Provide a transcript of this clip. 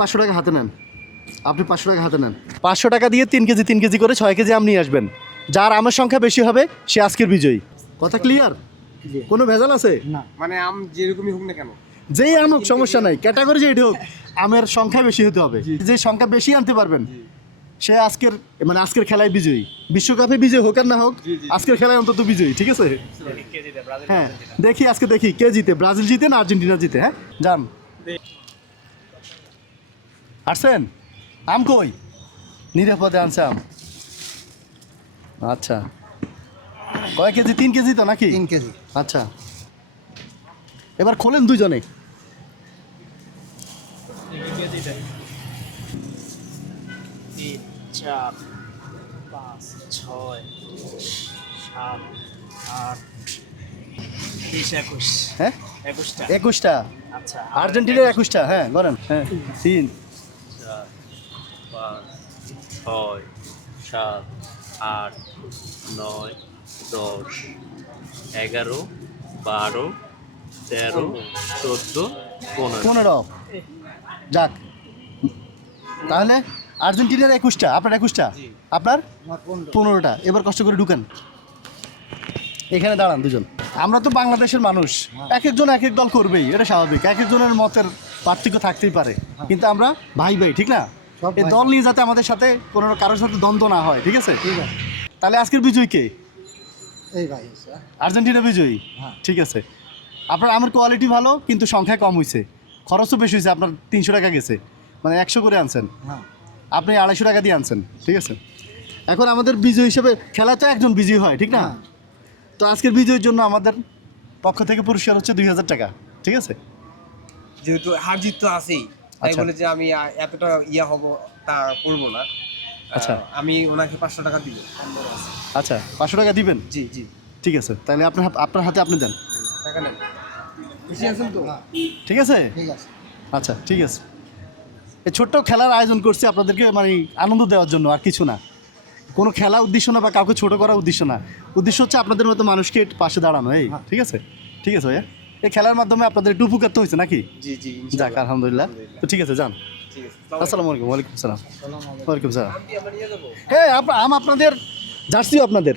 500 টাকা হাতে নেন, আপনি 500 টাকা হাতে নেন। 500 টাকা দিয়ে 3 কেজি করে 6 কেজি আম নিয়ে আসবেন। যার আমের সংখ্যা বেশি হবে সে আজকের বিজয়ী। কথা ক্লিয়ার? কোনো ভেজাল আছে না, মানে আম যেরকমই হোক না কেন, যেই আম হোক সমস্যা নাই, ক্যাটাগরি যেটা হোক আমের সংখ্যা বেশি হতে হবে। যে সংখ্যা বেশি আনতে পারবেন সে আজকের খেলায় বিজয়ী। বিশ্বকাপে বিজয়ী হোক আর না হোক আজকের খেলায় অন্তত বিজয়ী, ঠিক আছে? হ্যাঁ দেখি কে জিতে, ব্রাজিল জিতে না আর্জেন্টিনা জিতে। হ্যাঁ যান, আসছেন? আম কই? নিরাপদে আনছে আম। আচ্ছা, কয় কেজি? 3 কেজি তো নাকি? 3 কেজি। আচ্ছা, এবার খোলেন দুজনে। 3, 4, 5, 6, 7, 8, 20, 21। হ্যাঁ 21টা। 21টা আচ্ছা, আর্জেন্টিনার 21টা। হ্যাঁ করেন। হ্যাঁ 3, 4, 5, 6, 7, 8, 9, 10, 11, 12, 13, 14, 15। 15। যাক, তাহলে আর্জেন্টিনার 21টা, আপনার 21টা, আপনার 15টা। এবার কষ্ট করে ঢুকেন, এখানে দাঁড়ান দুজন। আমরা তো বাংলাদেশের মানুষ, এক একজন এক এক দল করবেই, এটা স্বাভাবিক। এক একজনের মতের পার্থক্য থাকতেই পারে, কিন্তু আমরা ভাই ভাই, ঠিক না? এই দল নিয়ে যাতে আমাদের সাথে কোনো কারোর সাথে দ্বন্দ্ব না হয়, ঠিক আছে? তাহলে আজকের বিজয়ী কে? এই ভাই আর্জেন্টিনা বিজয়ী। হ্যাঁ। ঠিক আছে, আপনার আমের কোয়ালিটি ভালো কিন্তু সংখ্যা কম হয়েছে, খরচও বেশি হয়েছে। আপনার 300 টাকা গেছে, মানে 100 করে আনছেন, হ্যাঁ। আপনি 250 টাকা দিয়ে আনছেন, ঠিক আছে? এখন আমাদের বিজয়ী হিসেবে খেলাতে একজন বিজয়ী হয়, ঠিক না? হ্যাঁ। তো আজকের বিজয়ীর জন্য আমাদের পক্ষ থেকে পুরস্কার হচ্ছে 2000 টাকা, ঠিক আছে? যেহেতু হার জিত তো আছেই, তাই আচ্ছা। বলে যে আমি এতটা ইয়া হব তা করবো না। আচ্ছা। আমি ওনাকে 500 টাকা দিব। আচ্ছা, 500 টাকা দিবেন? জি জি, ঠিক আছে, তাহলে আপনার হাতে আপনি দেন, টাকা নেন। খুশি আছেন তো? ঠিক আছে? ঠিক আছে। আচ্ছা ঠিক আছে। এই ছোট্ট খেলার আয়োজন করছি আপনাদেরকে, মানে আনন্দ দেওয়ার জন্য, আর কিছু না। কোনো খেলা উদ্দেশ্য না বা কাউকে ছোট করার উদ্দেশ্য না। উদ্দেশ্য হচ্ছে আপনাদের মতো মানুষকে পাশে দাঁড়ানো। এই ঠিক আছে, ঠিক আছে ভাইয়া। এই খেলার মাধ্যমে আপনাদের একটু উপকার তো হয়েছে নাকি? জি জি, যাক ইনশাআল্লাহ। আলহামদুলিল্লাহ। তো ঠিক আছে, যান। ঠিক আছে, আসসালামু আলাইকুম। ওয়ালাইকুম আসসালাম। ওয়ালাইকুম আসসালাম। আমি নিয়ে যাবো। হ্যাঁ, আপনাদের জার্সিও আপনাদের।